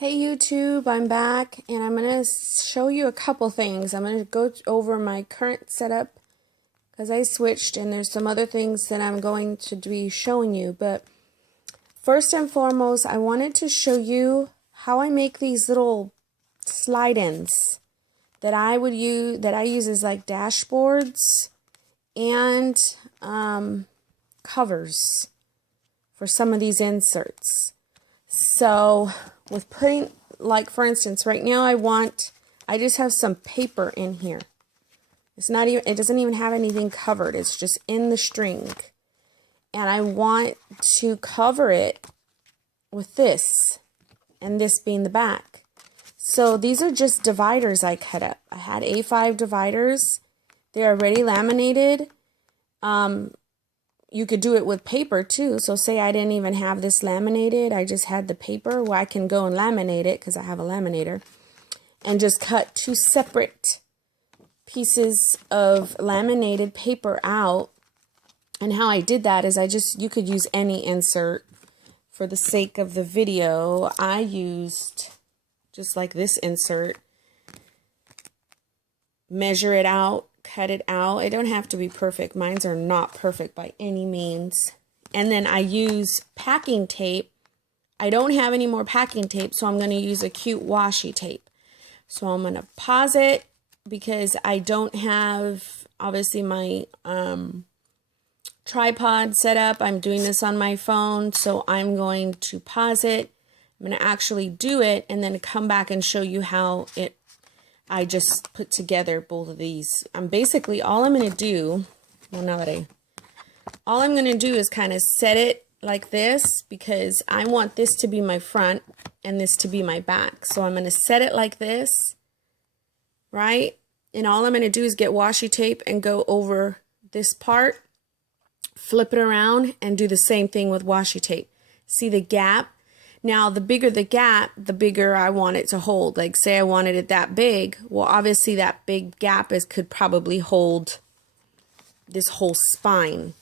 Hey YouTube, I'm back and I'm going to show you a couple things. I'm going to go over my current setup because I switched and there's some other things that I'm going to be showing you. But first and foremost, I wanted to show you how I make these little slide-ins that I use as like dashboards and covers for some of these inserts. So with putting, like for instance, right now I just have some paper in here. It doesn't even have anything covered. It's just in the string. And I want to cover it with this, and this being the back. So these are just dividers I cut up. I had A5 dividers. They're already laminated. You could do it with paper too. So say I didn't even have this laminated. I just had the paper. Well, I can go and laminate it because I have a laminator. And just cut two separate pieces of laminated paper out. And how I did that is you could use any insert. For the sake of the video, I used just like this insert. Measure it out. Cut it out. It don't have to be perfect. Mines are not perfect by any means. And then I use packing tape. I don't have any more packing tape, so I'm going to use a cute washi tape. So I'm going to pause it because I don't have obviously my tripod set up. I'm doing this on my phone, so I'm going to pause it. I'm going to actually do it and then come back and show you how I just put together both of these. Basically all I'm going to do, all I'm going to do is kind of set it like this because I want this to be my front and this to be my back. So I'm going to set it like this, right? And all I'm going to do is get washi tape and go over this part, flip it around and do the same thing with washi tape. See the gap? Now, the bigger the gap, the bigger I want it to hold. Like, say I wanted it that big. Well, obviously that big gap could probably hold this whole spine.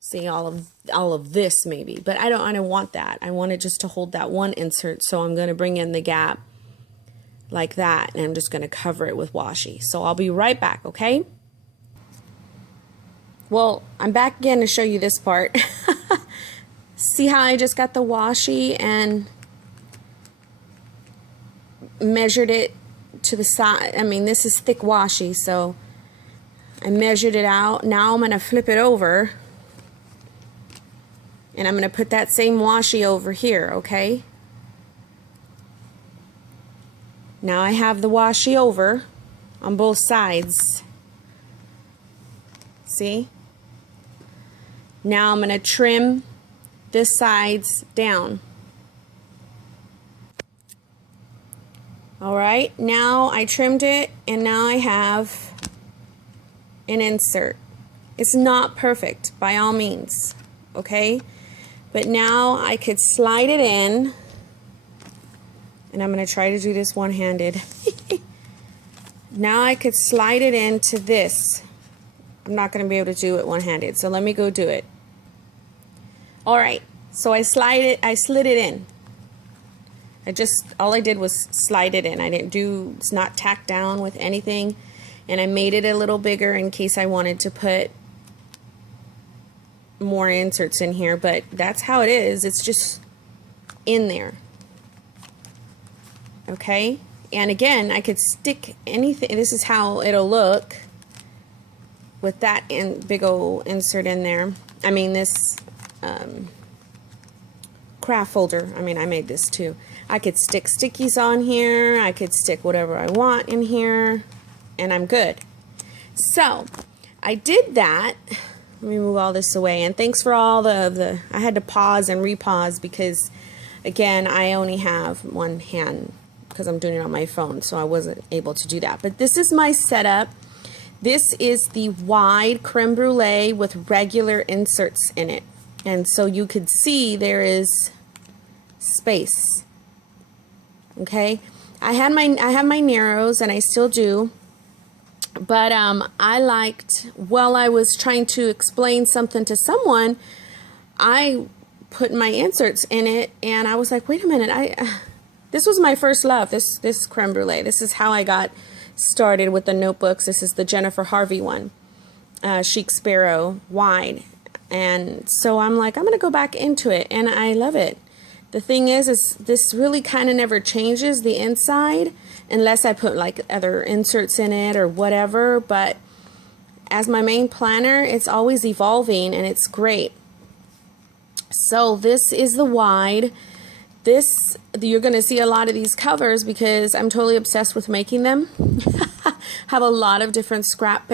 See, all of this maybe. But I don't want that. I want it just to hold that one insert. So I'm going to bring in the gap like that. And I'm just going to cover it with washi. So I'll be right back, okay? Well, I'm back again to show you this part. See how I just got the washi and measured it to the side. I mean, this is thick washi, so I measured it out. Now I'm going to flip it over and I'm going to put that same washi over here, okay? Now I have the washi over on both sides. See? Now I'm going to trim this side's down. Alright, now I trimmed it and now I have an insert. It's not perfect by all means, okay? But now I could slide it in, and I'm going to try to do this one-handed. Now I could slide it into this. I'm not going to be able to do it one-handed, so let me go do it. Alright, so I slid it in. All I did was slide it in. It's not tacked down with anything. And I made it a little bigger in case I wanted to put more inserts in here. But that's how it is. It's just in there. Okay? And again, I could stick anything. This is how it'll look with that big old insert in there. I mean, this craft folder. I mean, I made this too. I could stick stickies on here. I could stick whatever I want in here, and I'm good. So I did that. Let me move all this away. And thanks for all I had to pause and repause because, again, I only have one hand because I'm doing it on my phone, so I wasn't able to do that. But this is my setup. This is the wide creme brulee with regular inserts in it. And so you could see there is space. Okay, I have my narrows and I still do, but I liked, while I was trying to explain something to someone, I putting my inserts in it, and I was like, wait a minute, this was my first love, this creme brulee. This is how I got started with the notebooks. This is the Jennifer Harvey one, Chic Sparrow wide. And so I'm like, I'm going to go back into it, and I love it. The thing is this really kind of never changes the inside unless I put like other inserts in it or whatever. But as my main planner, it's always evolving, and it's great. So this is the wide. This, you're going to see a lot of these covers because I'm totally obsessed with making them. Have a lot of different scrap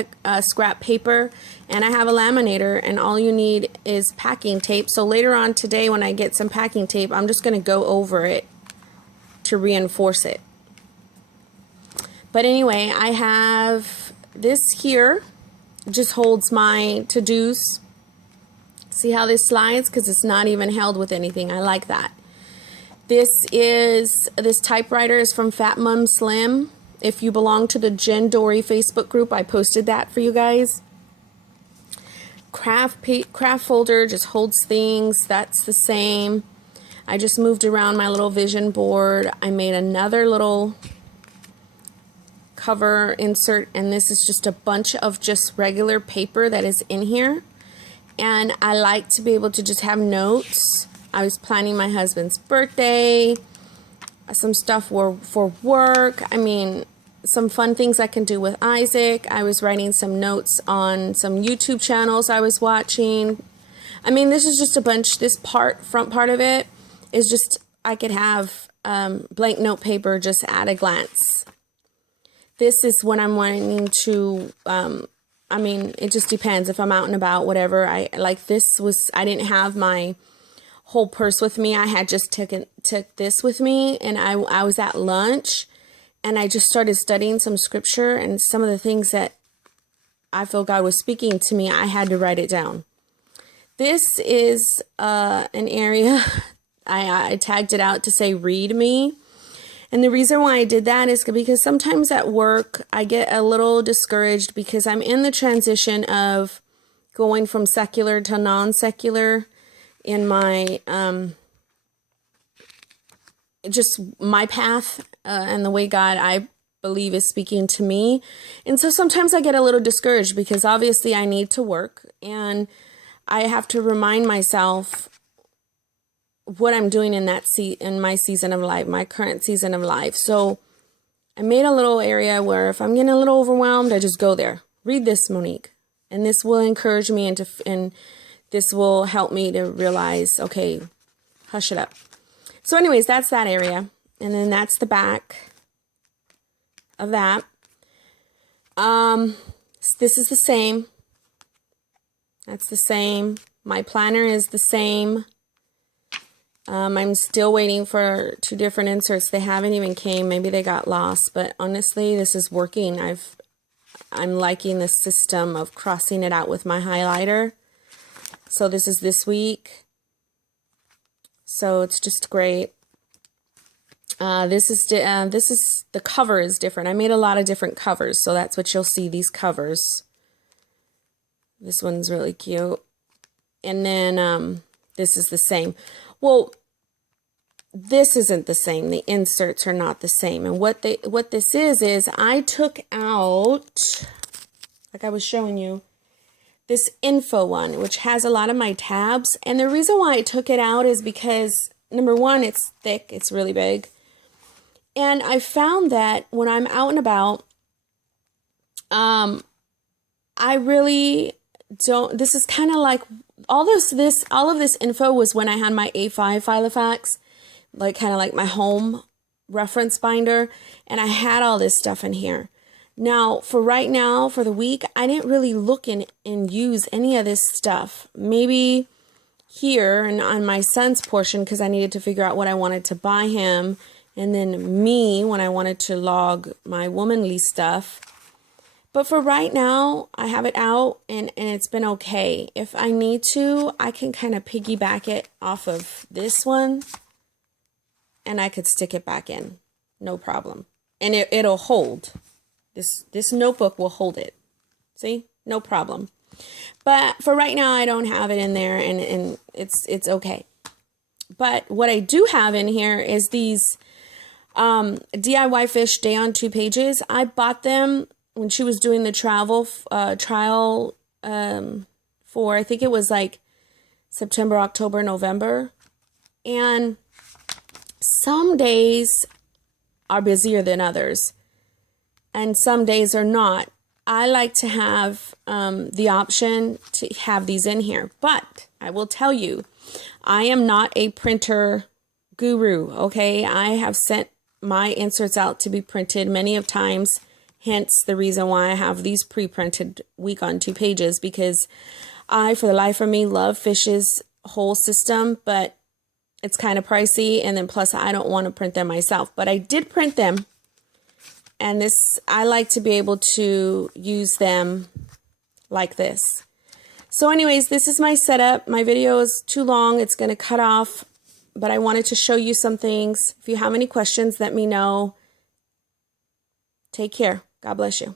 paper, and I have a laminator, and all you need is packing tape. So later on today when I get some packing tape, I'm just going to go over it to reinforce it. But anyway, I have this here. It just holds my to-dos. See how this slides? Because it's not even held with anything. I like that. This typewriter is from Fat Mom Slim. If you belong to the Jendori Facebook group, I posted that for you guys. Craft folder just holds things. That's the same. I just moved around my little vision board. I made another little cover insert, and this is just a bunch of just regular paper that is in here. And I like to be able to just have notes. I was planning my husband's birthday, some stuff for work. I mean, some fun things I can do with Isaac. I was writing some notes on some YouTube channels I was watching. I mean, this is just a bunch. This front part of it is just, I could have blank note paper just at a glance. This is when I'm wanting to, I mean, it just depends if I'm out and about, whatever. I didn't have my whole purse with me. I had just took this with me, and I was at lunch, and I just started studying some scripture, and some of the things that I feel God was speaking to me, I had to write it down. This is an area, I tagged it out to say, read me. And the reason why I did that is because sometimes at work, I get a little discouraged because I'm in the transition of going from secular to non-secular in my, just my path and the way God, I believe, is speaking to me. And so sometimes I get a little discouraged because obviously I need to work, and I have to remind myself what I'm doing in my season of life, my current season of life. So I made a little area where if I'm getting a little overwhelmed, I just go there. Read this, Monique. And this will encourage me, and this will help me to realize, okay, hush it up. So anyways, that's that area. And then that's the back of that. This is the same. That's the same. My planner is the same. I'm still waiting for 2 different inserts. They haven't even came. Maybe they got lost. But honestly, this is working. I'm liking the system of crossing it out with my highlighter. So this is this week. So it's just great. This is the cover is different. I made a lot of different covers, so that's what you'll see, these covers. This one's really cute. And then this is the same. Well, this isn't the same. The inserts are not the same. And what this is I took out, like I was showing you, this info one, which has a lot of my tabs. And the reason why I took it out is because, number one, it's thick. It's really big. And I found that when I'm out and about, I really don't, this is kind of like, all of this info was when I had my A5 Filofax, like kind of like my home reference binder, and I had all this stuff in here. Now, for right now, for the week, I didn't really look and use any of this stuff. Maybe here and on my son's portion, because I needed to figure out what I wanted to buy him, and then me when I wanted to log my womanly stuff. But for right now, I have it out, and it's been okay. If I need to, I can kind of piggyback it off of this one, and I could stick it back in. No problem. And it'll hold. This notebook will hold it. See? No problem. But for right now, I don't have it in there, and it's okay. But what I do have in here is these DIY fish day on 2 pages. I bought them when she was doing the travel trial for, I think it was like September, October, November. And some days are busier than others, and some days are not. I like to have the option to have these in here, but I will tell you, I am not a printer guru, okay? I have sent my inserts out to be printed many of times, hence the reason why I have these pre-printed week on 2 pages, because I, for the life of me, love Fish's whole system, but it's kind of pricey, and then plus I don't want to print them myself. But I did print them, and this, I like to be able to use them like this. So anyways, this is my setup. My video is too long. It's going to cut off, but I wanted to show you some things. If you have any questions, let me know. Take care. God bless you.